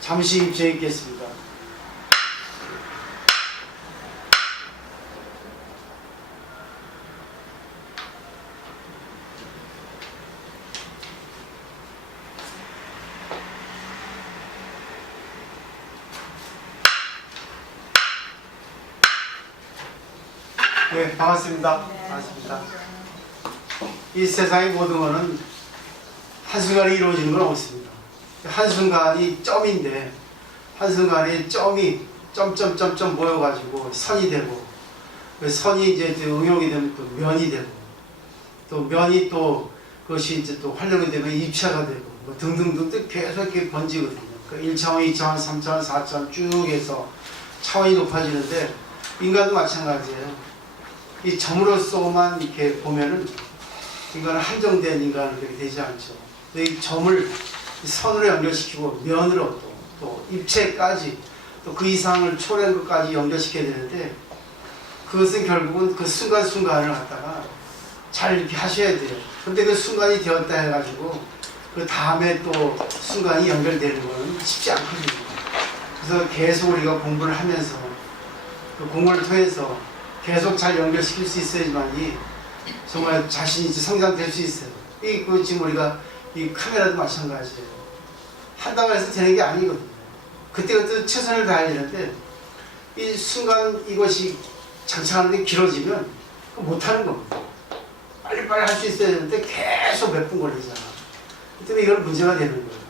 잠시 입장해 있겠습니다. 네, 반갑습니다. 반갑습니다. 이 세상의 모든 것은 한순간에 이루어지는 건 없습니다. 한순간이 점인데, 한순간에 점이 점점점점 모여가지고 선이 되고, 그 선이 이제 응용이 되면 또 면이 되고, 또 면이 또 그것이 이제 또 활력이 되면 입체가 되고, 뭐 등등등 계속 이렇게 번지거든요. 그 1차원, 2차원, 3차원, 4차원 쭉 해서 차원이 높아지는데, 인간도 마찬가지예요. 이 점으로서만 이렇게 보면은 이거는 한정된 인간은 그렇게 되지 않죠. 이 점을 선으로 연결시키고 면으로 또 입체까지 또 그 이상을 초래한 것까지 연결시켜야 되는데, 그것은 결국은 그 순간순간을 갖다가 잘 이렇게 하셔야 돼요. 근데 그 순간이 되었다 해가지고 그 다음에 또 순간이 연결되는 건 쉽지 않거든요. 그래서 계속 우리가 공부를 하면서 그 공부를 통해서 계속 잘 연결시킬 수 있어야지만이 정말 자신이 성장될 수 있어요. 그 지금 우리가 이 카메라도 마찬가지예요. 한다고 해서 되는 게 아니거든요. 그때그때 최선을 다해야 되는데, 이 순간 이것이 장착하는데 길어지면 못하는 겁니다. 빨리빨리 할 수 있어야 되는데 계속 몇 분 걸리잖아. 그때문에 이건 문제가 되는 거예요.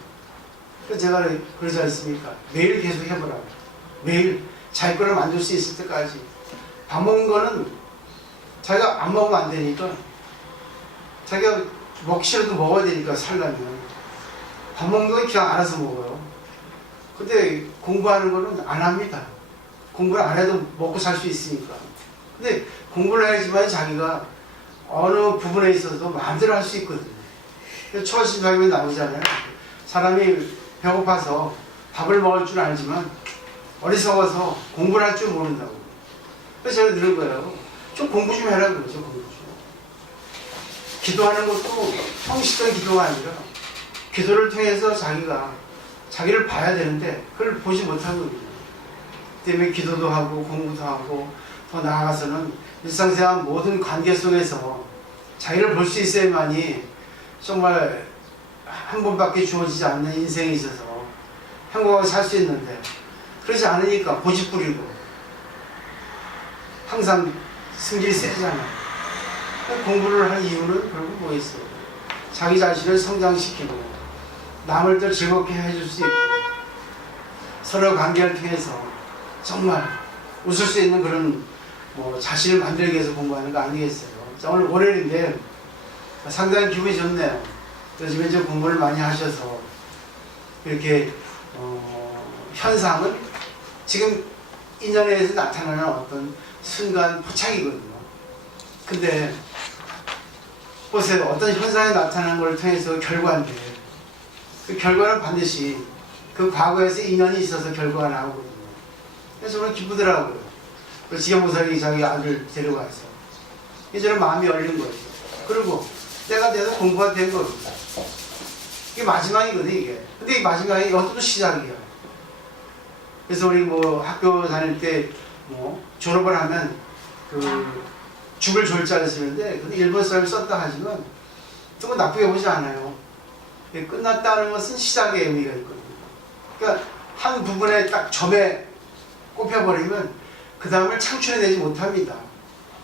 그래서 제가 그러지 않습니까? 매일 계속 해보라고. 매일 자기 거를 만들 수 있을 때까지. 밥 먹는 거는 자기가 안 먹으면 안 되니까, 자기가 먹기 싫어도 먹어야 되니까 살려면 밥 먹는 건 그냥 알아서 먹어요. 근데 공부하는 거는 안 합니다. 공부를 안 해도 먹고 살 수 있으니까. 근데 공부를 해야지만 자기가 어느 부분에 있어서도 마음대로 할 수 있거든요. 초심자기면 나오잖아요. 사람이 배고파서 밥을 먹을 줄 알지만 어리석어서 공부를 할 줄 모른다고. 그래서 제가 들은 거예요. 좀 공부 좀 해라 그러죠. 공부 좀. 기도하는 것도 형식적인 기도가 아니라 기도를 통해서 자기를 봐야 되는데 그걸 보지 못하거든요. 때문에 기도도 하고 공부도 하고 더 나아가서는 일상생활 모든 관계 속에서 자기를 볼 수 있어야만이 정말 한 번밖에 주어지지 않는 인생에 있어서 행복하게 살 수 있는데, 그러지 않으니까 고집 부리고 항상 승질이 세잖아요. 공부를 할 이유는 결국 뭐 있어요? 자기 자신을 성장시키고 남을 더 즐겁게 해줄 수 있고 서로 관계를 통해서 정말 웃을 수 있는 그런 뭐 자신을 만들기 위해서 공부하는 거 아니겠어요? 자, 오늘 월요일인데 상당히 기분이 좋네요. 요즘에 이제 공부를 많이 하셔서 이렇게 현상은 지금 인연에서 나타나는 어떤 순간 포착이거든요. 근데 보세요. 어떤 현상이 나타나는 걸 통해서 결과인데, 그 결과는 반드시 그 과거에서 인연이 있어서 결과가 나오거든요. 그래서 저는 기쁘더라고요. 그 지경보살이 자기 아들 데려가서 이제는 마음이 열린 거예요. 그리고 때가 돼서 공부가 된 겁니다. 이게 마지막이거든요, 이게. 근데 이 마지막이 이것도 시작이에요. 그래서 우리 뭐 학교 다닐 때 뭐 졸업을 하면 그 죽을 졸자를 쓰는데, 근데 일본 사람이 썼다 하지만 조금 나쁘게 보지 않아요. 끝났다는 것은 시작의 의미가 있거든요. 그러니까 한 부분에 딱 점에 꼽혀버리면 그 다음을 창출해내지 못합니다.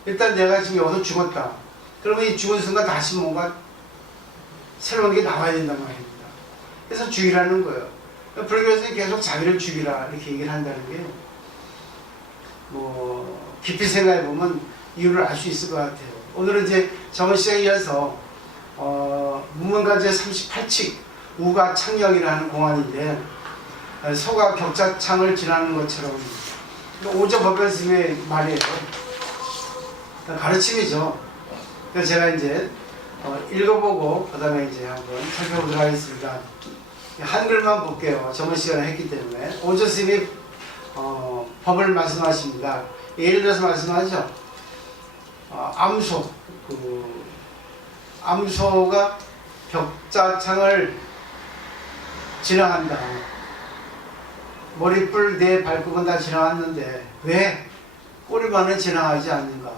일단 내가 지금 여기서 죽었다. 그러면 이 죽은 순간 다시 뭔가 새로운 게 나와야 된단 말입니다. 그래서 죽이라는 거예요. 불교에서는 계속 자기를 죽이라 이렇게 얘기를 한다는 게, 뭐 깊이 생각해 보면 이유를 알 수 있을 것 같아요. 오늘은 이제 저번 시간에 이어서 문문가 제38칙 우가창력이라는 공안인데, 소가 격자창을 지나는 것처럼, 오조법변스님의 말이에요. 가르침이죠. 그래서 제가 이제 읽어보고 그 다음에 이제 한번 살펴보도록 하겠습니다. 한글만 볼게요. 저번 시간에 했기 때문에. 오조스님이 법을 말씀하십니다. 예를 들어서 말씀하죠. 암소, 암소가 격자창을 지나간다. 머리뿔 내 발끝은 다 지나갔는데 왜 꼬리만은 지나가지 않는가?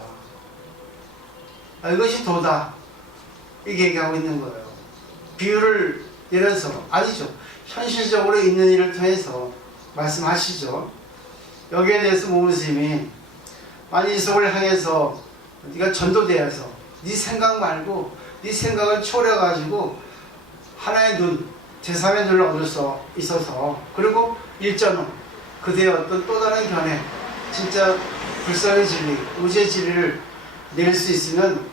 이것이 도다. 이렇게 얘기하고 있는 거예요. 비유를 내려서 아니죠. 현실적으로 있는 일을 통해서 말씀하시죠. 여기에 대해서 모무스님이 만일 이성을 향해서 네가 전도되어서 네 생각 말고 네 생각을 초월해가지고 하나의 눈, 제3의 눈을 얻을 수 있어서 그리고 일전후 그대의 어떤 또 다른 견해 진짜 불쌍의 진리, 우주의 진리를 낼 수 있으면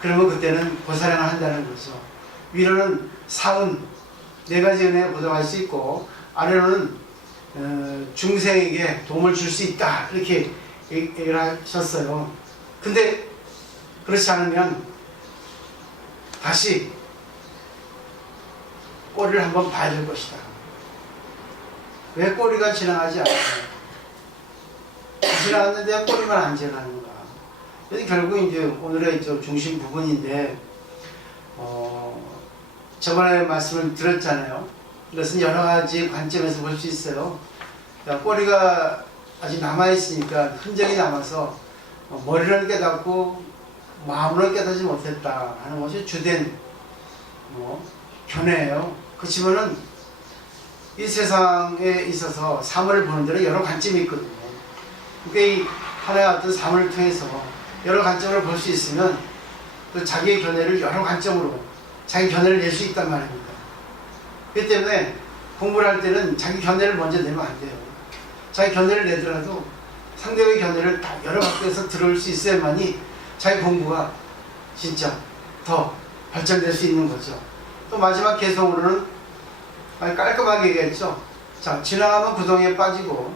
그러면 그때는 보살행을 한다는 거죠. 위로는 사은 네 가지 은혜에 보답할 수 있고 아래로는 중생에게 도움을 줄 수 있다 이렇게 얘기를 하셨어요. 근데 그렇지 않으면 다시 꼬리를 한번 봐야 될 것이다. 왜 꼬리가 지나가지 않아요? 지나갔는데 꼬리만 안 지나가는가? 그래서 결국 이제 오늘의 중심 부분인데 저번에 말씀을 드렸잖아요. 이것은 여러 가지 관점에서 볼 수 있어요. 꼬리가 아직 남아있으니까 흔적이 남아서 머리를 깨닫고 마음으로 깨닫지 못했다 하는 것이 주된 견해예요. 그렇지만은 이 세상에 있어서 사물을 보는 데는 여러 관점이 있거든요. 그러니까 이 하나의 어떤 사물을 통해서 여러 관점을 볼 수 있으면 또 자기의 견해를 여러 관점으로 자기 견해를 낼 수 있단 말입니다. 그렇기 때문에 공부를 할 때는 자기 견해를 먼저 내면 안 돼요. 자기 견해를 내더라도 상대의 견해를 다 여러 각도에서 들을 수 있어야만이 자기 공부가 진짜 더 발전될 수 있는 거죠. 또 마지막 개성으로는 깔끔하게 얘기했죠. 자, 지나가면 구덩이에 빠지고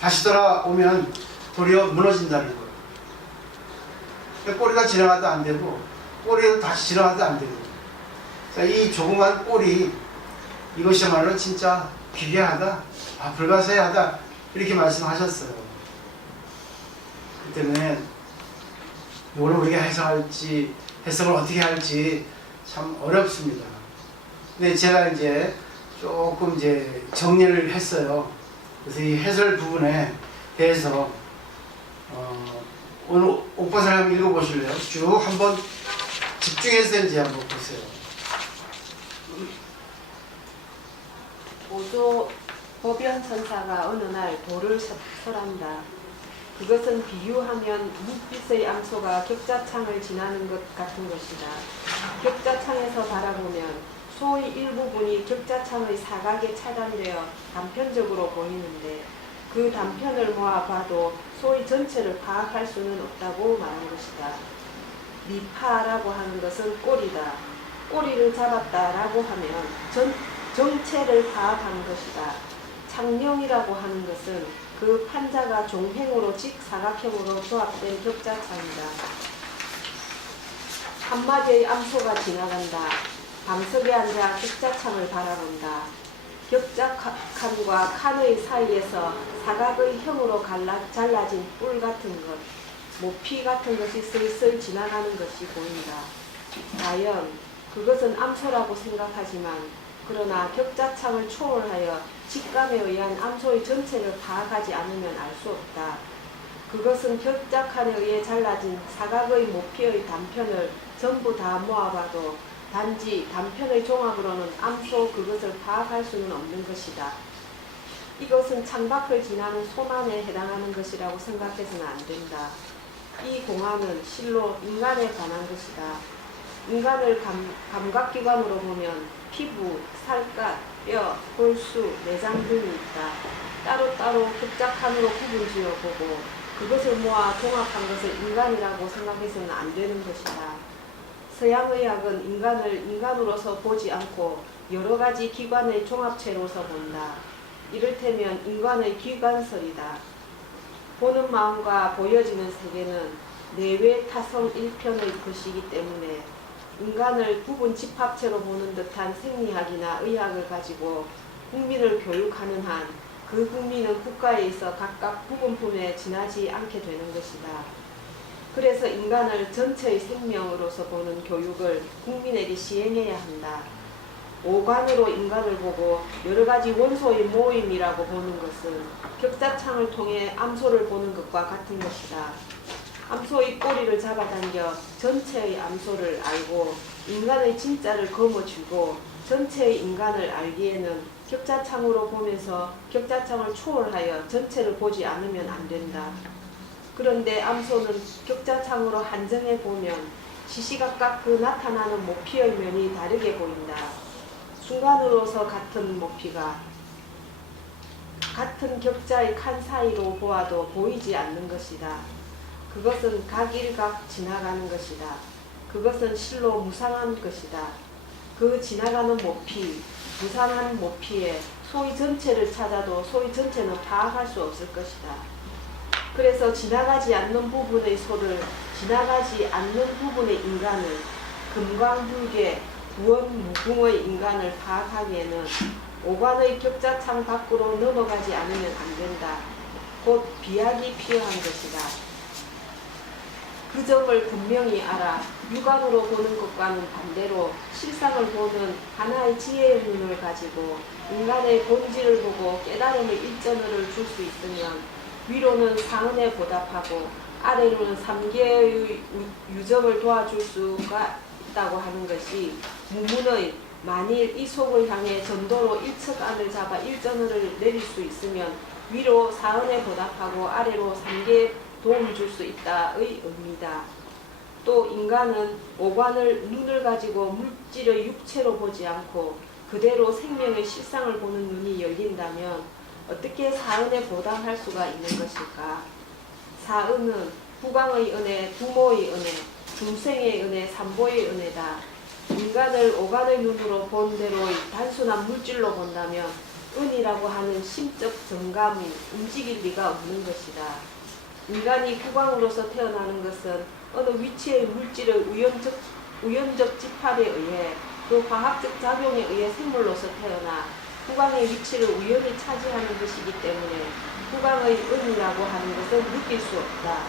다시 돌아오면 도리어 무너진다는 거예요. 그러니까 꼬리가 지나가도 안 되고 꼬리도 다시 지나가도 안 되고 자, 이 조그만 꼬리 이것이야말로 진짜 기괴하다, 불가사의하다 이렇게 말씀하셨어요. 그 때문에 이걸 우리가 해석을 어떻게 할지 참 어렵습니다. 근데 제가 이제 조금 정리를 했어요. 그래서 이 해설 부분에 대해서 오늘 옥바사를 한번 읽어보실래요? 쭉 한번 집중해서 이제 한번 보세요. 오조 법연 천사가 어느 날 돌을 설한다. 그것은 비유하면 묵빛의 암소가 격자창을 지나는 것 같은 것이다. 격자창에서 바라보면 소의 일부분이 격자창의 사각에 차단되어 단편적으로 보이는데 그 단편을 모아봐도 소의 전체를 파악할 수는 없다고 말한 것이다. 미파라고 하는 것은 꼬리다. 꼬리를 잡았다라고 하면 정체를 파악하는 것이다. 창령이라고 하는 것은 그 판자가 종횡으로 직사각형으로 조합된 격자창이다. 한 마리의 암소가 지나간다. 방석에 앉아 격자창을 바라본다. 격자칸과 칸의 사이에서 사각의 형으로 잘라진 뿔 같은 것, 모피 같은 것이 슬슬 지나가는 것이 보인다. 과연 그것은 암소라고 생각하지만 그러나 격자창을 초월하여 직감에 의한 암소의 전체를 파악하지 않으면 알 수 없다. 그것은 격자칸에 의해 잘라진 사각의 모피의 단편을 전부 다 모아봐도 단지 단편의 종합으로는 암소 그것을 파악할 수는 없는 것이다. 이것은 창밖을 지나는 소만에 해당하는 것이라고 생각해서는 안 된다. 이 공안은 실로 인간에 관한 것이다. 인간을 감각기관으로 보면 피부, 살갗, 뼈, 골수, 내장 등이 있다. 따로따로 격자칸으로 구분지어 보고 그것을 모아 종합한 것을 인간이라고 생각해서는 안 되는 것이다. 서양의학은 인간을 인간으로서 보지 않고 여러 가지 기관의 종합체로서 본다. 이를테면 인간의 기관설이다. 보는 마음과 보여지는 세계는 내외 타성 일편의 것이기 때문에 인간을 부분 집합체로 보는 듯한 생리학이나 의학을 가지고 국민을 교육하는 한 그 국민은 국가에 있어 각각 부분품에 지나지 않게 되는 것이다. 그래서 인간을 전체의 생명으로서 보는 교육을 국민에게 시행해야 한다. 오관으로 인간을 보고 여러 가지 원소의 모임이라고 보는 것은 격자창을 통해 암소를 보는 것과 같은 것이다. 암소의 꼬리를 잡아당겨 전체의 암소를 알고 인간의 진짜를 거머쥐고 전체의 인간을 알기에는 격자창으로 보면서 격자창을 초월하여 전체를 보지 않으면 안 된다. 그런데 암소는 격자창으로 한정해 보면 시시각각 그 나타나는 모피의 면이 다르게 보인다. 순간으로서 같은 모피가 같은 격자의 칸 사이로 보아도 보이지 않는 것이다. 그것은 각일각 지나가는 것이다. 그것은 실로 무상한 것이다. 그 지나가는 모피, 무상한 모피에 소위 전체를 찾아도 소위 전체는 파악할 수 없을 것이다. 그래서 지나가지 않는 부분의 소를, 지나가지 않는 부분의 인간을, 금광불괴, 무언무궁의 인간을 파악하기에는 오관의 격자창 밖으로 넘어가지 않으면 안 된다. 곧 비약이 필요한 것이다. 그 점을 분명히 알아 육안으로 보는 것과는 반대로 실상을 보는 하나의 지혜의 눈을 가지고 인간의 본질을 보고 깨달음의 일전을 줄 수 있으면 위로는 상은에 보답하고 아래로는 삼계의 유정을 도와줄 수가 있다고 하는 것이 무문의 만일 이 속을 향해 전도로 일척안을 잡아 일전을 내릴 수 있으면 위로 사은에 보답하고 아래로 삼계에 도움을 줄 수 있다의 의미다. 또 인간은 오관을 눈을 가지고 물질의 육체로 보지 않고 그대로 생명의 실상을 보는 눈이 열린다면 어떻게 사은에 보답할 수가 있는 것일까? 사은은 후광의 은혜, 부모의 은혜, 중생의 은혜, 삼보의 은혜다. 인간을 오관의 눈으로 본 대로의 단순한 물질로 본다면 은이라고 하는 심적 정감이 움직일 리가 없는 것이다. 인간이 후광으로서 태어나는 것은 어느 위치의 물질의 우연적 집합에 의해 그 화학적 작용에 의해 생물로서 태어나 후광의 위치를 우연히 차지하는 것이기 때문에 후광의 은이라고 하는 것은 느낄 수 없다.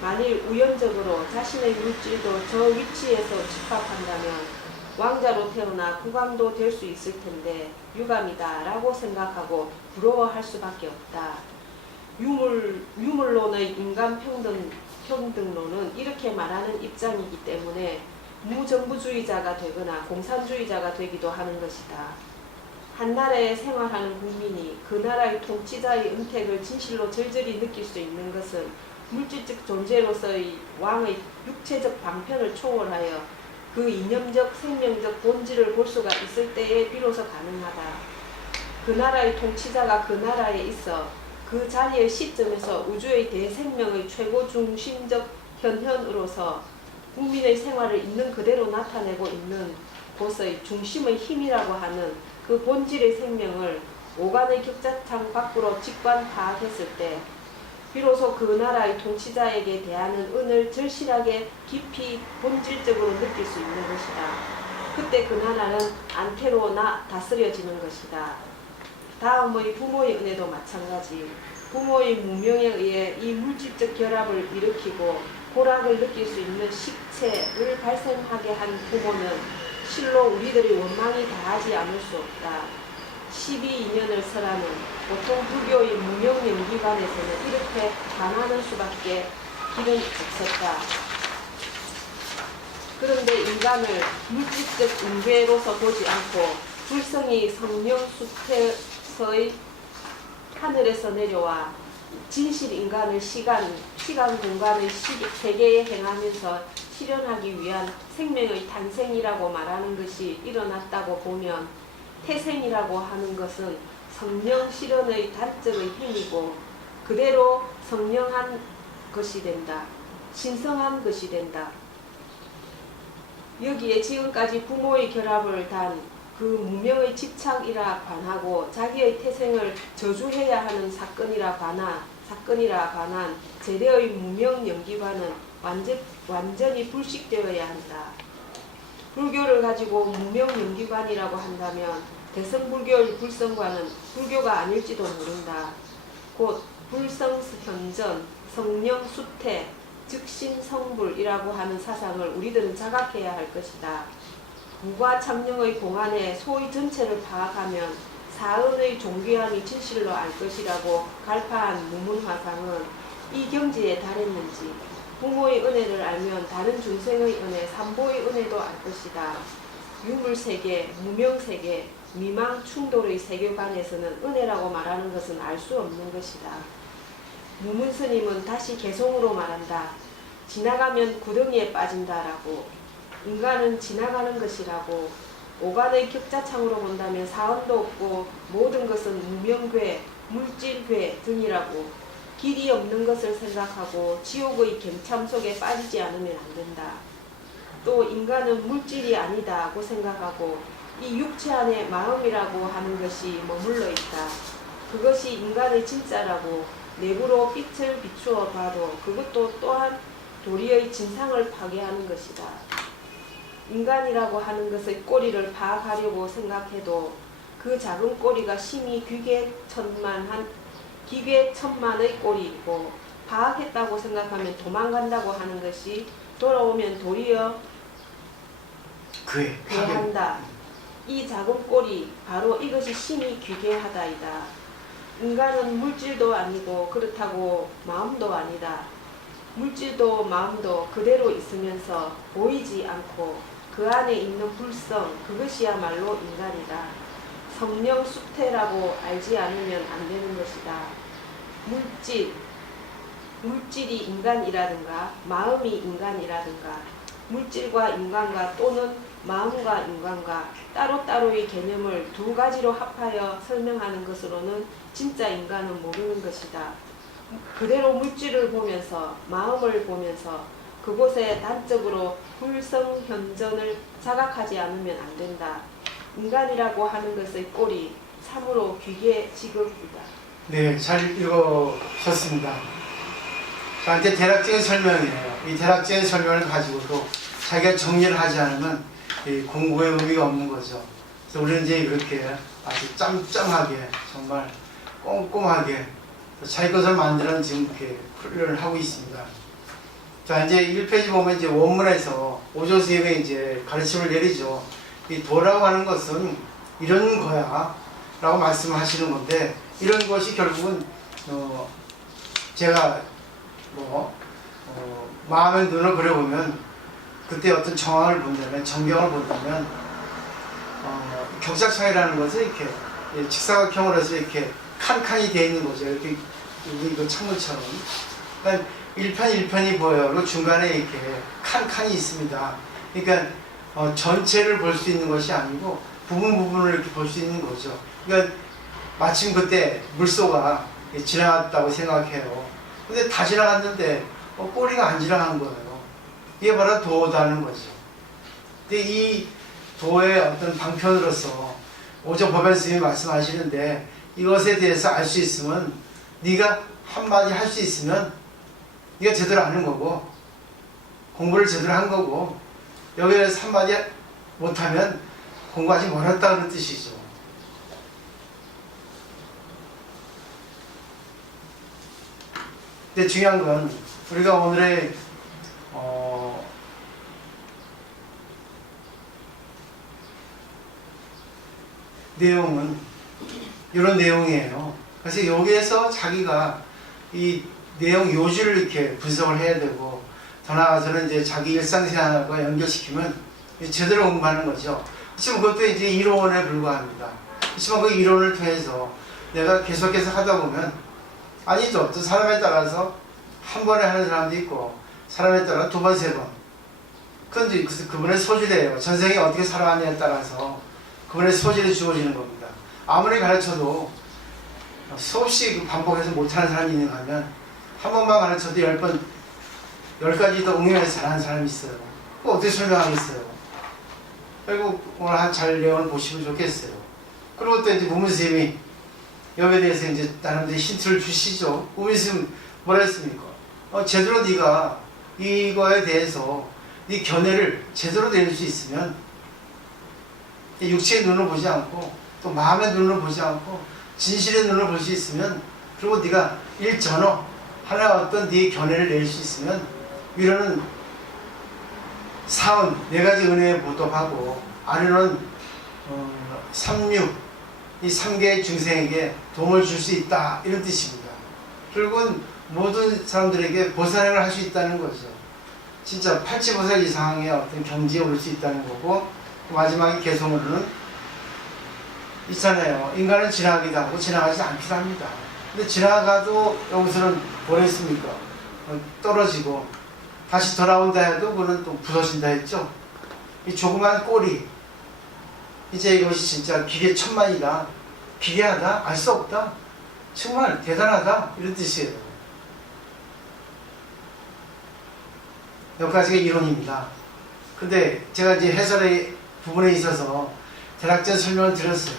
만일 우연적으로 자신의 물질도 저 위치에서 집합한다면 왕자로 태어나 후광도 될 수 있을 텐데 유감이다 라고 생각하고 부러워할 수밖에 없다. 유물론의 인간 평등론은 이렇게 말하는 입장이기 때문에 무정부주의자가 되거나 공산주의자가 되기도 하는 것이다. 한 나라에 생활하는 국민이 그 나라의 통치자의 은택을 진실로 절절히 느낄 수 있는 것은 물질적 존재로서의 왕의 육체적 방편을 초월하여 그 이념적 생명적 본질을 볼 수가 있을 때에 비로소 가능하다. 그 나라의 통치자가 그 나라에 있어 그 자리의 시점에서 우주의 대생명의 최고 중심적 현현으로서 국민의 생활을 있는 그대로 나타내고 있는 곳의 중심의 힘이라고 하는 그 본질의 생명을 오간의 격자창 밖으로 직관 파악했을 때 비로소 그 나라의 통치자에게 대하는 은을 절실하게 깊이 본질적으로 느낄 수 있는 것이다. 그때 그 나라는 안테로 다스려지는 것이다. 다음의 부모의 은혜도 마찬가지. 부모의 무명에 의해 이 물질적 결합을 일으키고 고락을 느낄 수 있는 식체를 발생하게 한 부모는 실로 우리들의 원망이 다하지 않을 수 없다. 12인연을 설하는 보통 불교의 무명연기관에서는 이렇게 반하는 수밖에 길은 없었다. 그런데 인간을 물질적 은괴로서 보지 않고 불성이 성령수태서의 하늘에서 내려와 진실 인간을 시간 공간의 세계에 행하면서 실현하기 위한 생명의 탄생이라고 말하는 것이 일어났다고 보면 태생이라고 하는 것은 성령 실현의 단적의 힘이고 그대로 성령한 것이 된다. 신성한 것이 된다. 여기에 지금까지 부모의 결합을 단 그 무명의 집착이라 관하고 자기의 태생을 저주해야 하는 사건이라 관한 제대의 무명 연기관은 완전히 불식되어야 한다. 불교를 가지고 무명 연기관이라고 한다면 대성불교의 불성과는 불교가 아닐지도 모른다. 곧 불성현전, 성령수태, 즉신성불이라고 하는 사상을 우리들은 자각해야 할 것이다. 무과 참령의 공안의 소위 전체를 파악하면 사은의 존귀함이 진실로 알 것이라고 갈파한 무문화상은 이 경지에 달했는지 부모의 은혜를 알면 다른 중생의 은혜, 삼보의 은혜도 알 것이다. 유물세계, 무명세계, 미망 충돌의 세계관에서는 은혜라고 말하는 것은 알 수 없는 것이다. 무문스님은 다시 개송으로 말한다. 지나가면 구덩이에 빠진다라고. 인간은 지나가는 것이라고. 오간의 격자창으로 본다면 사원도 없고 모든 것은 무명괴, 물질괴 등이라고. 길이 없는 것을 생각하고 지옥의 갱참 속에 빠지지 않으면 안 된다. 또 인간은 물질이 아니다고 생각하고 이 육체 안에 마음이라고 하는 것이 머물러 있다. 그것이 인간의 진짜라고 내부로 빛을 비추어 봐도 그것도 또한 도리의 진상을 파괴하는 것이다. 인간이라고 하는 것의 꼬리를 파악하려고 생각해도 그 작은 꼬리가 심히 기괴천만의 꼬리이고 파악했다고 생각하면 도망간다고 하는 것이 돌아오면 도리어 괴한다. 이 작은 꼬리 바로 이것이 심히 귀괴하다이다. 인간은 물질도 아니고 그렇다고 마음도 아니다. 물질도 마음도 그대로 있으면서 보이지 않고 그 안에 있는 불성 그것이야말로 인간이다. 성령 수태라고 알지 않으면 안 되는 것이다. 물질이 인간이라든가 마음이 인간이라든가 물질과 인간과 또는 마음과 인간과 따로따로의 개념을 두 가지로 합하여 설명하는 것으로는 진짜 인간은 모르는 것이다. 그대로 물질을 보면서 마음을 보면서 그곳에 단적으로 불성현전을 자각하지 않으면 안 된다. 인간이라고 하는 것의 꼴이 참으로 귀괴지극이다. 네, 잘 읽으셨습니다. 자, 이제 대략적인 설명이에요. 이 대략적인 설명을 가지고도 자기가 정리를 하지 않으면 이 공부의 의미가 없는 거죠. 그래서 우리는 이제 그렇게 아주 짬짬하게 정말 꼼꼼하게 자기 것을 만드는 지금 이렇게 훈련을 하고 있습니다. 자, 이제 1페이지 보면 이제 원문에서 오조 선생님의 이제 가르침을 내리죠. 이 도라고 하는 것은 이런 거야 라고 말씀하시는 건데, 이런 것이 결국은 제가 마음의 눈을 그려보면 그때 어떤 정황을 본다면, 전경을 본다면 격자창이라는 것은 이렇게 직사각형으로서 이렇게 칸칸이 되어 있는 거죠. 이렇게 이거 창문처럼. 그러니까 1편 1편이 보여요. 그리고 중간에 이렇게 칸칸이 있습니다. 그러니까 전체를 볼 수 있는 것이 아니고 부분을 이렇게 볼 수 있는 거죠. 그러니까 마침 그때 물소가 지나갔다고 생각해요. 근데 다 지나갔는데 꼬리가 안 지나간 거예요. 이게 바로 도다는 거죠. 근데 이 도의 어떤 방편으로서 오조 법연 스님이 말씀하시는데, 이것에 대해서 알 수 있으면, 네가 한마디 할 수 있으면 네가 제대로 아는 거고 공부를 제대로 한 거고, 여기에 대해서 한마디 못하면 공부하지 못했다 그런 뜻이죠. 근데 중요한 건 우리가 오늘의 내용은 이런 내용이에요. 그래서 여기에서 자기가 이 내용 요지를 이렇게 분석을 해야 되고, 더 나아가서는 이제 자기 일상생활과 연결시키면 제대로 공부하는 거죠. 하지만 그것도 이제 이론에 불과합니다. 하지만 그 이론을 통해서 내가 계속해서 하다 보면, 아니죠. 또 사람에 따라서 한 번에 하는 사람도 있고, 사람에 따라 두 번, 세 번. 그건 이제 그분의 소질이에요. 전생에 어떻게 살아왔냐에 따라서 그분의 소질이 주어지는 겁니다. 아무리 가르쳐도 수없이 반복해서 못하는 사람이 있는가 하면, 한 번만 가르쳐도 10번, 10가지 더 응용해서 잘하는 사람이 있어요. 그거 어떻게 설명하겠어요? 결국 오늘 잘 내용을 보시면 좋겠어요. 그리고 또 이제 무문스님이 여기에 대해서 이제 나름대로 힌트를 주시죠. 무문스님 뭐라 했습니까? 제대로 네가 이거에 대해서 네 견해를 제대로 낼 수 있으면, 육체의 눈을 보지 않고 또 마음의 눈을 보지 않고 진실의 눈을 볼 수 있으면, 그리고 네가 일전어 하나 어떤 네 견해를 낼 수 있으면, 위로는 사은 4가지 은혜에 보답하고 아류는 삼류, 이 3개의 중생에게 도움을 줄 수 있다 이런 뜻입니다. 결국은 모든 사람들에게 보살행을 할 수 있다는 거죠. 진짜 팔치보살 이상의 어떤 경지에 올 수 있다는 거고, 마지막에 개성으로는 있잖아요. 인간은 지나가기도 하고 지나가지 않기도 합니다. 근데 지나가도 여기서는 뭐라 했습니까? 떨어지고 다시 돌아온다 해도 그거는 또 부서진다 했죠. 이 조그만 꼬리, 이제 이것이 진짜 기계천만이다, 기괴하다, 알 수 없다, 정말 대단하다 이런 뜻이에요. 여기까지가 이론입니다. 근데 제가 이제 해설의 부분에 있어서 대략적인 설명을 드렸어요.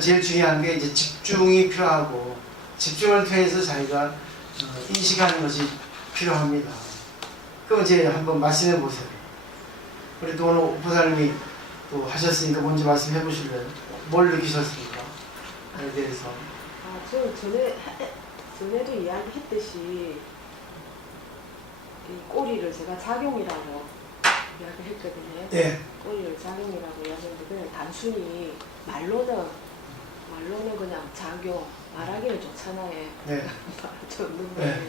제일 중요한 게 이제 집중이 필요하고, 집중을 통해서 자기가 인식하는 것이 필요합니다. 그럼 이제 한번 말씀해 보세요. 우리 또 오늘 오포사님이 또 하셨으니까 먼저 말씀해 보실래요? 뭘 느끼셨습니까? 에 대해서. 저는 전에도 이야기했듯이 이 꼬리를 제가 작용이라고 이야기했거든요. 네. 꼬리를 작용이라고 이야기했는데 그냥 단순히 말로는 그냥 작용, 말하기는 좋잖아요. 네. 좋는데 네.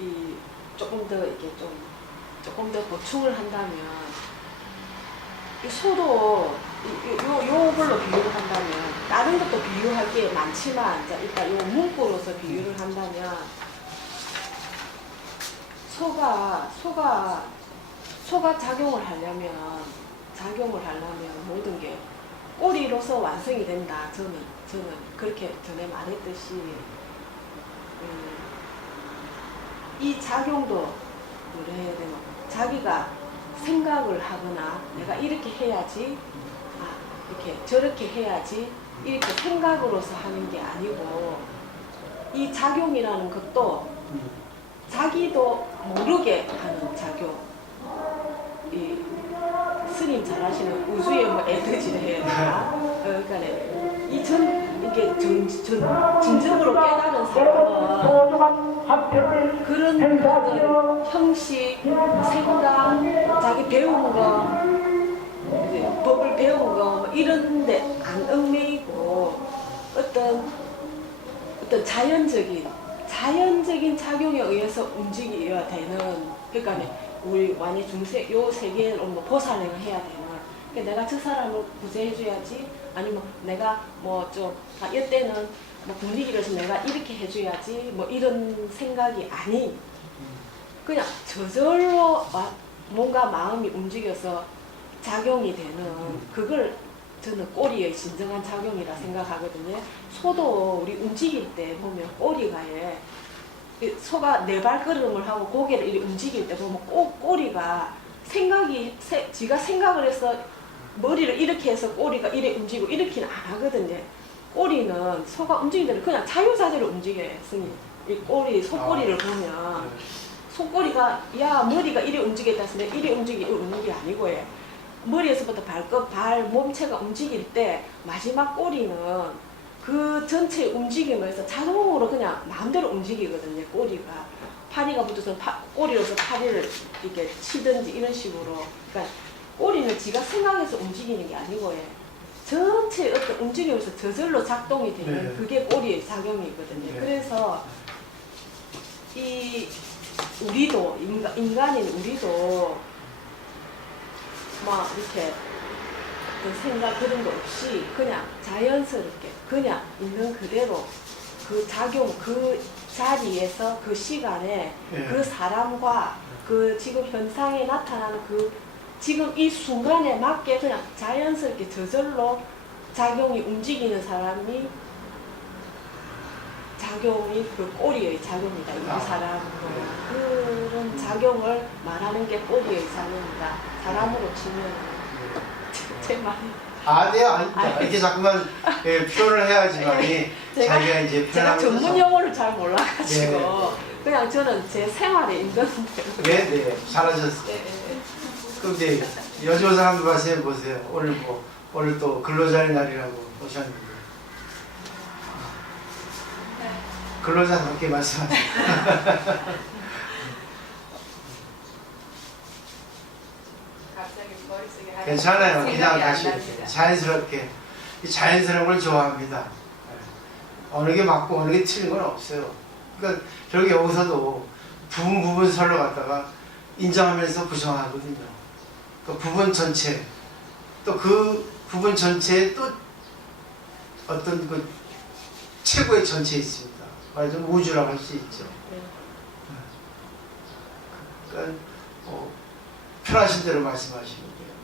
이 조금 더 보충을 한다면, 이 소도 요 걸로 비유를 한다면, 다른 것도 비유할 게 많지만 일단 요 문구로서 비유를 한다면, 소가 작용을 하려면 모든 게 꼬리로서 완성이 된다. 저는 그렇게 전에 말했듯이 이 작용도 뭐라 해야 되나, 자기가 생각을 하거나 내가 이렇게 해야지, 이렇게 저렇게 해야지, 이렇게 생각으로서 하는 게 아니고, 이 작용이라는 것도 자기도 모르게 하는 작용. 이 스님 잘 아시는 우주의 뭐 에너지를 해야 되나? 그러니까 이게 진정으로 깨달은 사람은 그런 모든 형식, 생각, 자기 배운 거, 이제 법을 배운 거 이런데 안 얽매이고 어떤 자연적인 작용에 의해서 움직여야 되는, 그러니까 우리 완의 중생 요 세계를 뭐 보살행을 해야 되는, 그러니까 내가 저 사람을 구제해줘야지, 아니면 내가 뭐 좀 이때는 뭐 분위기를 해서 내가 이렇게 해줘야지, 뭐 이런 생각이 아닌, 그냥 저절로 뭔가 마음이 움직여서 작용이 되는, 그걸 저는 꼬리의 진정한 작용이라 생각하거든요. 소도 우리 움직일 때 보면 꼬리가 소가 네 발걸음을 하고 고개를 이렇게 움직일 때 보면 꼬리가 지가 생각을 해서 머리를 이렇게 해서 꼬리가 이렇게 움직이고 이렇게는 안 하거든요. 꼬리는 소가 움직일 때는 그냥 자유자재로 움직여요. 이 소꼬리를 보면 소꼬리가 머리가 이래 움직였다 해서 내가 이래 움직이는 게 아니고요. 머리에서부터 몸체가 움직일 때 마지막 꼬리는 그 전체 움직임을 해서 자동으로 그냥 마음대로 움직이거든요. 꼬리가 파리가 붙어서 꼬리로서 파리를 이렇게 치든지 이런 식으로. 그러니까 꼬리는 지가 생각해서 움직이는 게 아니고요. 전체 어떤 움직임에서 저절로 작동이 되는, 네. 그게 꼬리의 작용이거든요. 네. 그래서 우리도 인간인 우리도 막 이렇게 생각 그런 거 없이 그냥 자연스럽게 그냥 있는 그대로 그 작용, 그 자리에서 그 시간에 네. 그 사람과 그 지금 현상에 나타나는 그 지금 이 순간에 맞게 그냥 자연스럽게 저절로 작용이 움직이는 사람이 작용이 그 꼬리의 작용이다. 이 사람으로 그런 작용을 말하는 게 꼬리의 작용이다. 사람으로 치면 제 말이. 네, 아닙니다. 이렇게 자꾸만 표현을 해야지만이 자기가 이제 제가 표현하면서 전문 용어를 잘 몰라가지고 네. 그냥 저는 제 생활에 있는 네, 잘하셨어요. 네. 그럼 이제 여조사 한번 말씀해 보세요. 오늘 또 근로자의 날이라고 오셨는데 근로자답게 말씀하세요. 갑자기 머릿속에 하나도 괜찮아요. 그냥 생각이 안 다시 납니다. 자연스럽게 이 자연스러운 걸 좋아합니다. 네. 어느 게 맞고 어느 게 틀린 건 없어요. 그러니까 결국 여기서도 부분 설로 갖다가 인정하면서 부정하거든요. 그 부분 전체 또 그 부분 전체에 또 어떤 그 최고의 전체 있습니다. 말하자면 우주라고 할 수 있죠. 네. 그러니까 편하신 대로 말씀하시면 돼요.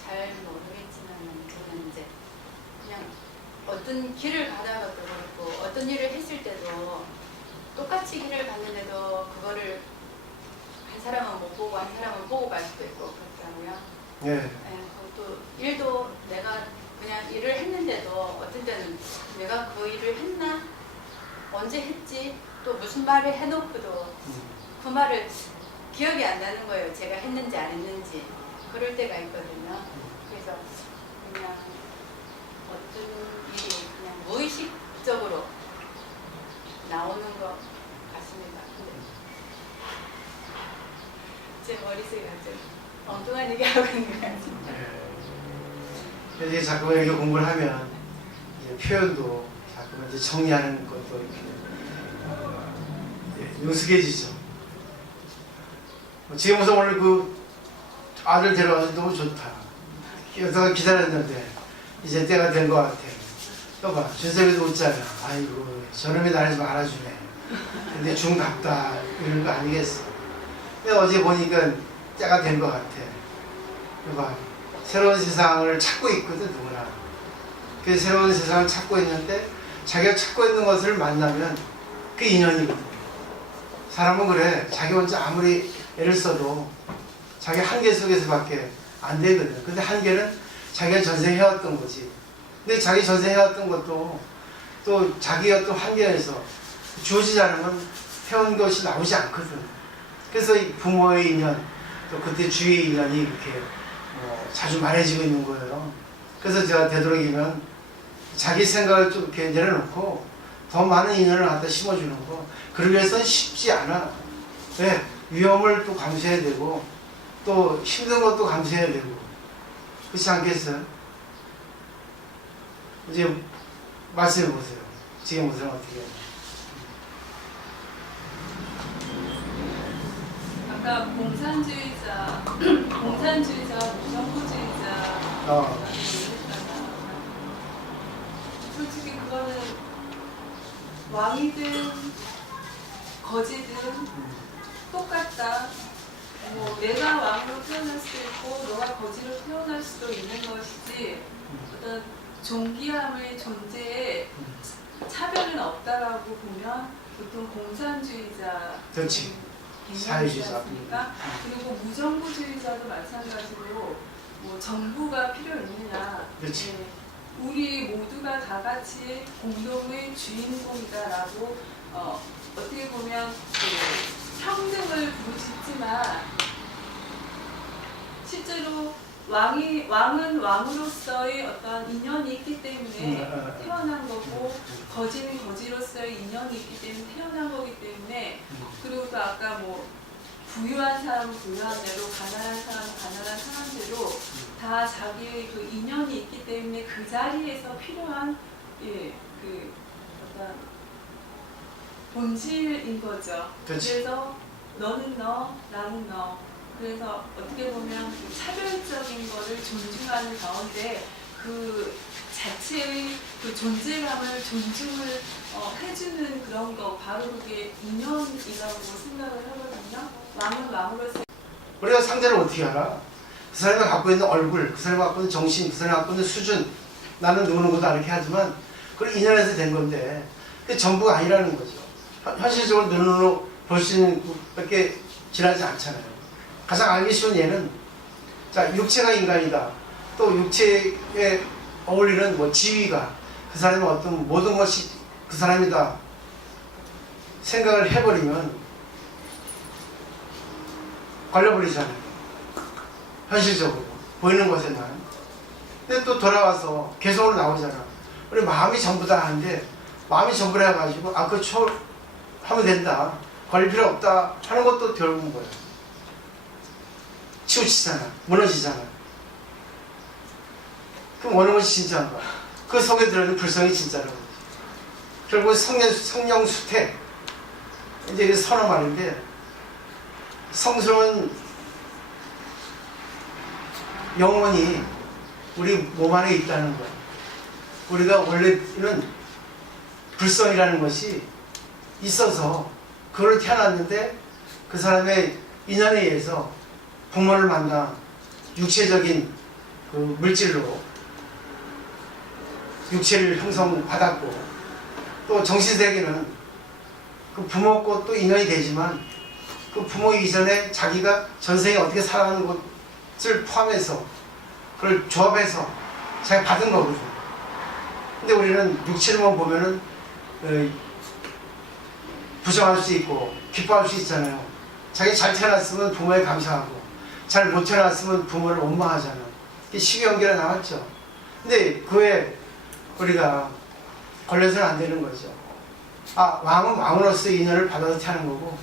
잘 모르겠지만 저는 이제 그냥 어떤 길을 가다가도 그렇고 어떤 일을 했을 때도 똑같이 길을 갔는데도 그거를 한 사람은 못 보고 한 사람은 보고 갈 수도 있고 그렇더라고요. 네. 네, 또 일도 내가 그냥 일을 했는데도 어떤 때는 내가 그 일을 했나? 언제 했지? 또 무슨 말을 해놓고도 그 말을 기억이 안 나는 거예요. 제가 했는지 안 했는지. 그럴 때가 있거든요. 그래서 그냥 어떤 일이 그냥 무의식적으로 나오는 것 같습니다. 근데 제 머릿속에 갑자기 엉뚱한 얘기 하고 있는 것 같습니다. 그래서 이제 자꾸 이렇게 공부를 하면 이제 표현도 자꾸 이제 정리하는 것도 이렇게 능숙해지죠. 지금 우선 오늘 그 아들 데려와서 너무 좋다. 그래서 기다렸는데 이제 때가 된 것 같아. 여봐, 준석이도 웃잖아. 아이고, 저놈이 나를 좀 알아주네. 근데 중갑다 이런 거 아니겠어. 근데 어제 보니까 때가 된 것 같아. 여봐, 새로운 세상을 찾고 있거든, 누구나. 그 새로운 세상을 찾고 있는데 자기가 찾고 있는 것을 만나면 그 인연이거든. 사람은 그래. 자기 혼자 아무리 애를 써도 자기 한계 속에서밖에 안 되거든. 근데 한계는 자기가 전생 해왔던 거지. 근데 자기 전생 해왔던 것도 또 자기가 또 한계에서 주어지지 않으면 해온 것이 나오지 않거든. 그래서 이 부모의 인연, 또 그때 주위의 인연이 이렇게 자주 말해지고 있는 거예요. 그래서 제가 되도록이면 자기 생각을 좀 이렇게 내려놓고 더 많은 인연을 갖다 심어주는 거. 그러기 위해서는 쉽지 않아. 왜? 위험을 또 감수해야 되고 또 힘든 것도 감수해야 되고 그렇지 않겠어요? 이제 말씀해 보세요. 지금 우선 어떻게 해요? 아까 공산주의자, 무정부주의자 솔직히 그거는 왕이든 거지든 똑같다. 뭐 내가 왕으로 태어날 수도 있고 너가 거지로 태어날 수도 있는 것이지 어떤 존귀함의 존재에 차별은 없다라고 보면 보통 공산주의자 그렇지. 개념이지 사회주의자. 않습니까? 그리고 무정부주의자도 마찬가지로 뭐 정부가 필요 있느냐. 그렇지. 네, 우리 모두가 다 같이 공동의 주인공이다라고 어떻게 보면 그 평등을 부르짖지만 실제로 왕은 왕으로서의 어떤 인연이 있기 때문에 태어난 거고 거지는 거지로서의 인연이 있기 때문에 태어난 거기 때문에 그리고 또 아까 뭐 부유한 사람은 부유한 대로 가난한 사람은 가난한 사람대로 다 자기의 그 인연이 있기 때문에 그 자리에서 필요한 그 어떤 본질인 거죠. 그렇지. 그래서 너는 너, 나는 너. 그래서 어떻게 보면 그 차별적인 거를 존중하는 가운데 그 자체의 그 존재감을 존중을 해주는 그런 거 바로 그게 인연이라고 생각을 하거든요. 왕은 왕으로서 우리가 상대를 어떻게 알아? 그 사람이 갖고 있는 얼굴, 그 사람이 갖고 있는 정신, 그 사람이 갖고 있는 수준 나는 누구누구다 이렇게 하지만 그걸 인연에서 된 건데 그게 전부가 아니라는 거죠. 현실적으로 눈으로 볼 수 있는 밖에 지나지 않잖아요. 가장 알기 쉬운 예는 자 육체가 인간이다. 또 육체에 어울리는 뭐 지위가 그 사람의 어떤 모든 것이 그 사람이다 생각을 해버리면 걸려버리잖아요. 현실적으로 보이는 것에만. 근데 또 돌아와서 개성으로 나오잖아. 우리 마음이 전부다 하는데 마음이 전부라 해가지고 그거 하면 된다. 걸릴 필요 없다 하는 것도 결국은 거예요. 치우치잖아. 무너지잖아. 그럼 어느 것이 진짜인가? 그 속에 들어있는 불성이 진짜라는 거지. 결국 성령 수태. 이제 이게 서너 말인데, 성스러운 영혼이 우리 몸 안에 있다는 거야. 우리가 원래는 불성이라는 것이 있어서 그걸 태어났는데 그 사람의 인연에 의해서 부모를 만나 육체적인 그 물질로 육체를 형성받았고, 또 정신세계는 그 부모고 또 인연이 되지만 그 부모 이전에 자기가 전생에 어떻게 살아가는 것을 포함해서 그걸 조합해서 자기가 받은 거거든. 근데 우리는 육체로만 보면은 부정할 수 있고 기뻐할 수 있잖아요. 자기 잘 태어났으면 부모에 감사하고 잘 못 태어났으면 부모를 원망하잖아. 이게 시기연계가 나왔죠. 근데 그에 우리가 걸려서는 안 되는 거죠. 아, 왕은 왕으로서 인연을 받아서 태어난 거고,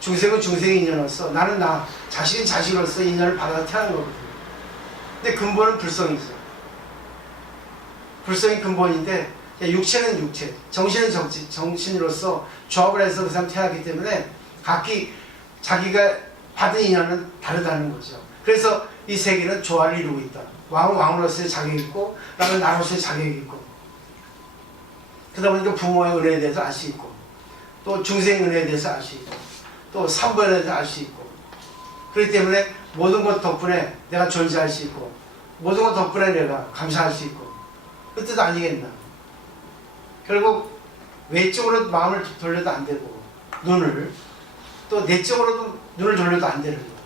중생은 중생의 인연으로서, 나는 나, 자식은 자식으로서 인연을 받아서 태어난 거거든요. 근데 근본은 불성이죠. 불성이 근본인데, 육체는 육체, 정신은 정신으로서 조합을 해서 그 사람 태어났기 때문에 각기 자기가 받은 인연은 다르다는 거죠. 그래서 이 세계는 조화를 이루고 있다. 왕은 왕으로서의 자격이 있고, 나는 나로서의 자격이 있고, 그러다 보니까 부모의 은혜에 대해서 알 수 있고, 또 중생의 은혜에 대해서 알 수 있고, 또 삼보에 대해서 알 수 있고, 그렇기 때문에 모든 것 덕분에 내가 존재할 수 있고, 모든 것 덕분에 내가 감사할 수 있고, 그 뜻 아니겠나. 결국 외적으로 마음을 돌려도 안 되고, 눈을 또 내적으로도 눈을 돌려도 안 되는 거예요.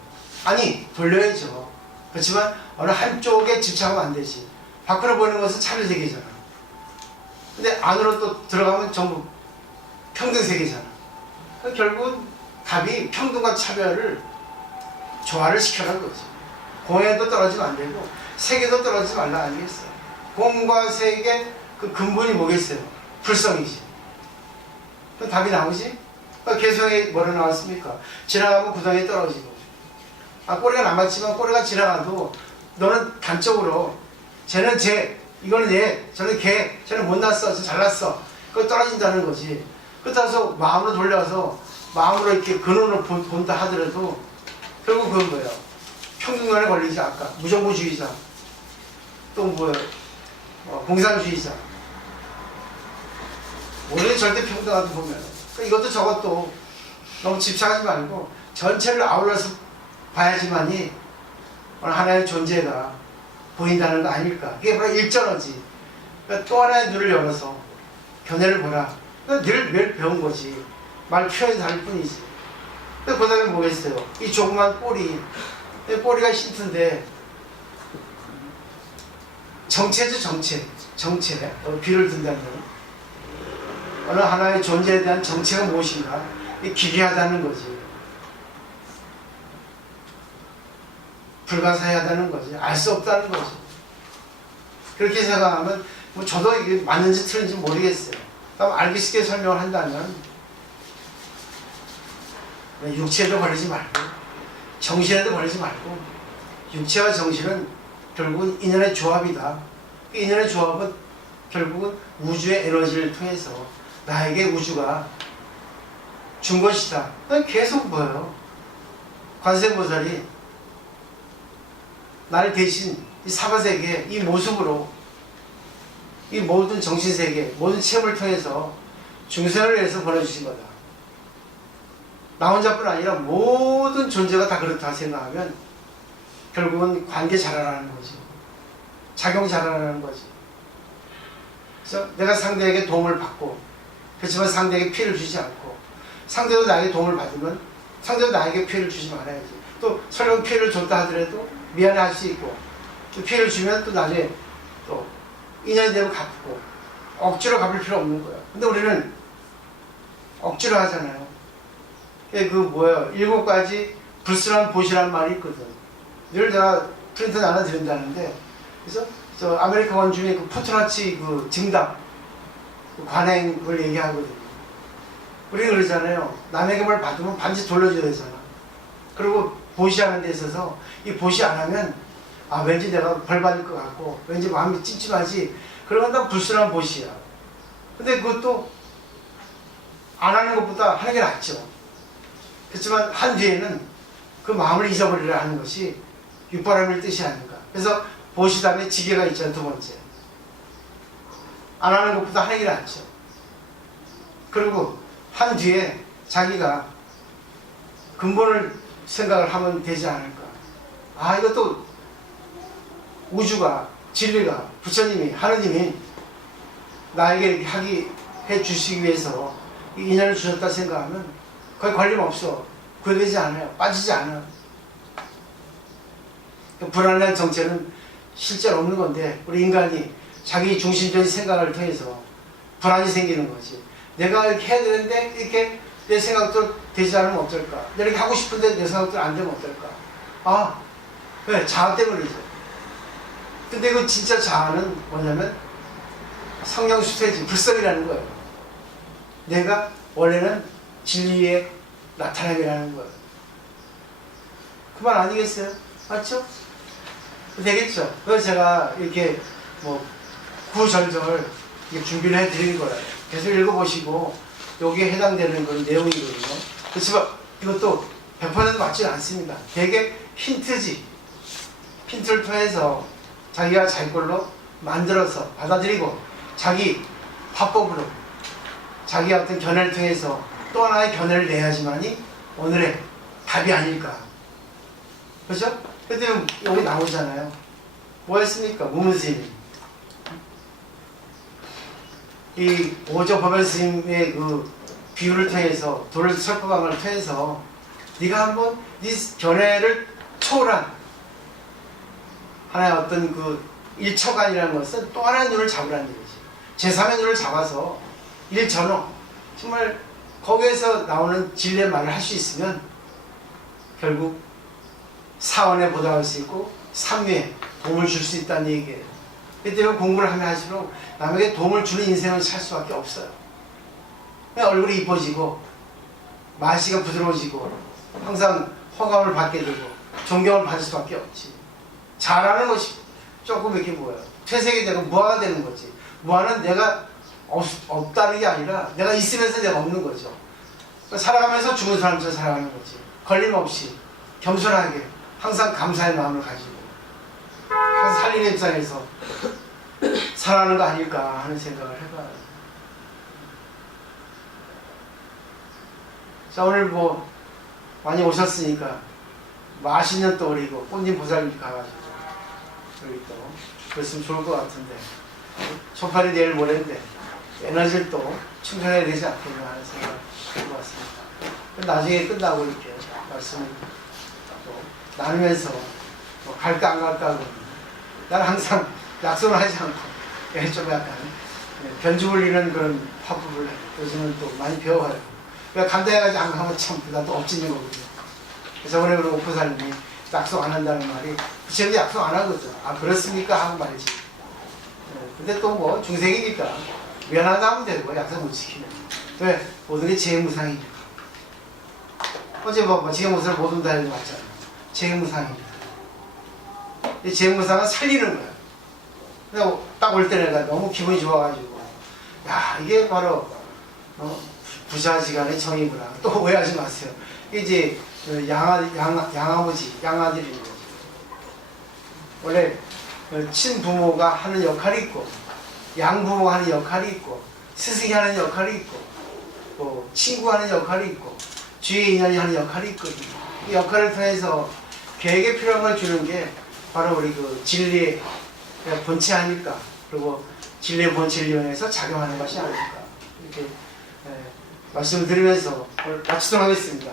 아니, 돌려야죠. 그렇지만 어느 한쪽에 집착하면 안 되지. 밖으로 보는 것은 차별세계잖아. 근데 안으로 또 들어가면 전부 평등세계잖아. 결국은 답이 평등과 차별을 조화를 시켜라는 거지. 공에도 떨어지면 안 되고 세계도 떨어지지 말라 아니겠어요. 공과 세계 그 근본이 뭐겠어요? 불성이지. 그 답이 나오지? 개성에 뭐로 나왔습니까? 지나가면 구덩이에 떨어지고, 꼬리가 남았지만 꼬리가 지나가도 너는 단적으로 쟤는 쟤, 이거는 얘, 저는 걔, 쟤는 못났어, 저 잘났어. 그거 떨어진다는 거지. 그렇다고 마음으로 돌려서 마음으로 이렇게 근원으로 본다 하더라도 결국 그건 뭐예요? 평등론에 걸리지. 아까 무정부주의자, 또 뭐예요? 공산주의자. 원래 절대 평등하다 보면 이것도 저것도 너무 집착하지 말고 전체를 아울러서 봐야지만이 하나의 존재가 보인다는 거 아닐까. 그게 바로 일전어지. 그러니까 또 하나의 눈을 열어서 견해를 보라. 그러니까 늘 배운 거지. 말 표현이 다를 뿐이지. 그 다음에 뭐겠어요? 이 조그만 꼬리. 꼬리가 힌트인데 정체죠, 정체. 정체. 귀를 든다면 어느 하나의 존재에 대한 정체가 무엇인가? 기괴하다는 거지. 불가사의하다는 거지. 알 수 없다는 거지. 그렇게 생각하면 뭐 저도 이게 맞는지 틀린지 모르겠어요. 그럼 알기 쉽게 설명을 한다면 육체에도 걸리지 말고 정신에도 걸리지 말고, 육체와 정신은 결국은 인연의 조합이다. 그 인연의 조합은 결국은 우주의 에너지를 통해서 나에게 우주가 준 것이다. 난 계속 뭐예요? 관세음보살이 나를 대신 이 사바세계, 이 모습으로 이 모든 정신세계, 모든 체험을 통해서 중생을 위해서 보내주신 거다. 나 혼자뿐 아니라 모든 존재가 다 그렇다 생각하면 결국은 관계 잘하라는 거지. 작용 잘하라는 거지. 그래서 내가 상대에게 도움을 받고, 그렇지만 상대에게 피해를 주지 않고, 상대도 나에게 도움을 받으면 상대도 나에게 피해를 주지 말아야지. 또 설령 피해를 줬다 하더라도 미안해할 수 있고, 또 피해를 주면 또 나중에 또 인연이 되면 갚고, 억지로 갚을 필요 없는 거야. 근데 우리는 억지로 하잖아요. 그 7가지 불순한 보시라는 말이 있거든. 늘 제가 프린트 하나 드린다는데, 그래서 저 아메리카 원중에 그 포트라치 그 증답, 그 관행을 얘기하거든요. 우리는 그러잖아요. 남에게 뭘 받으면 반드시 돌려줘야 되잖아. 그리고 보시하는 데 있어서 이 보시 안 하면 아 왠지 내가 벌 받을 것 같고 왠지 마음이 찝찝하지. 그러면 다 불순한 보시야. 근데 그것도 안 하는 것보다 하는 게 낫죠. 그렇지만 한 뒤에는 그 마음을 잊어버리려 하는 것이 육바람일 뜻이 아닌가. 그래서 보시 다음에 지게가 있잖아요. 두 번째. 안 하는 것보다 하는 게 낫죠. 그리고 한 뒤에 자기가 근본을 생각을 하면 되지 않을까. 아 이것도 우주가 진리가 부처님이 하느님이 나에게 이렇게 하게 해 주시기 위해서 이 인연을 주셨다 생각하면 거의 걸림없어. 구해되지 않아요. 빠지지 않아. 불안한 정체는 실제로 없는 건데 우리 인간이 자기 중심적인 생각을 통해서 불안이 생기는 거지. 내가 이렇게 해야 되는데 이렇게 내 생각도 되지 않으면 어떨까? 내가 이렇게 하고 싶은데 내 생각도 안 되면 어떨까? 아, 왜? 자아 때문이죠. 근데 그 진짜 자아는 뭐냐면 성령수태지 불성이라는 거예요. 내가 원래는 진리에 나타나게라는 거예요. 그 말 아니겠어요? 맞죠? 되겠죠? 그래서 제가 이렇게 뭐 구절절 준비를 해드린 거예요. 계속 읽어보시고 여기에 해당되는 그런 내용이거든요. 그렇지만 이것도 100% 맞지는 않습니다. 되게 힌트지. 힌트를 통해서 자기가 자기 걸로 만들어서 받아들이고 자기 화법으로 자기 어떤 견해를 통해서 또 하나의 견해를 내야지만이 오늘의 답이 아닐까. 그렇죠? 그때 여기 나오잖아요. 뭐였습니까? 무문스님. 이 오조법연 스님의 그 비유를 통해서 도를 설법함을 통해서 네가 한번 네 견해를 초월한 하나의 어떤 그 일처간이라는 것은 또 하나의 눈을 잡으라는 얘기지. 제3의 눈을 잡아서 일전어 정말 거기에서 나오는 진리의 말을 할 수 있으면 결국 사원에 보답할 수 있고 삼위에 도움을 줄 수 있다는 얘기예요. 그렇기 때문에 공부를 하면 할수록 남에게 도움을 주는 인생을 살 수밖에 없어요. 그냥 얼굴이 이뻐지고 마시가 부드러워지고 항상 호감을 받게 되고 존경을 받을 수밖에 없지. 잘하는 것이 조금 이렇게 뭐예요. 퇴색이 되고 무아가 되는 거지. 무아는 내가 없다는 게 아니라 내가 있으면서 내가 없는 거죠. 살아가면서 죽은 사람처럼 살아가는 거지. 걸림없이 겸손하게 항상 감사의 마음을 가지고 항상 살리는 입장에서 살아가는 거 아닐까 하는 생각을 해봐요. 자, 오늘 뭐 많이 오셨으니까 맛있는 또 우리 꽃님 보살님 가가지고 여기 또 그랬으면 좋을 것 같은데 초팔이 내일 모레인데 에너지를 또 충전해야 되지 않겠나 하는 생각을 해본 것 같습니다. 나중에 끝나고 이렇게 말씀을 또 나누면서 뭐 갈까 안 갈까 하고 나는 항상 약속을 하지 않고 좀 약간 변주 올리는 그런 화법을 요즘은 또 많이 배워가지고 간다해가지고 안 가면 참 나 또 엎지는 거거든요. 그래서 오늘 우리 오프사님이 약속 안 한다는 말이 부처님도 약속 안 하거든. 아 그렇습니까? 하고 말이지. 근데 또 뭐 중생이니까 미안하다 하면 되고 약속 못 지키면 왜? 모든 게 재무상이니까. 어제 뭐 재무상을 못 온다 해도 맞잖아. 재무상이니까. 이 재무상은 살리는 거야. 근데 딱 올 때 내가 너무 기분이 좋아가지고 야 이게 바로 부자지간의 정이구나. 또 오해하지 마세요. 이제 양아버지, 양아들인 거죠. 원래 친부모가 하는 역할이 있고 양부모가 하는 역할이 있고 스승이 하는 역할이 있고 또 친구가 하는 역할이 있고 주위 인연이 하는 역할이 있거든요. 이 역할을 통해서 계획에 필요한 걸 주는 게 바로 우리 그 진리의 본체 아닐까. 그리고 진리의 본체를 이용해서 작용하는 것이 아닐까. 이렇게 말씀을 드리면서 오늘 마치도록 하겠습니다.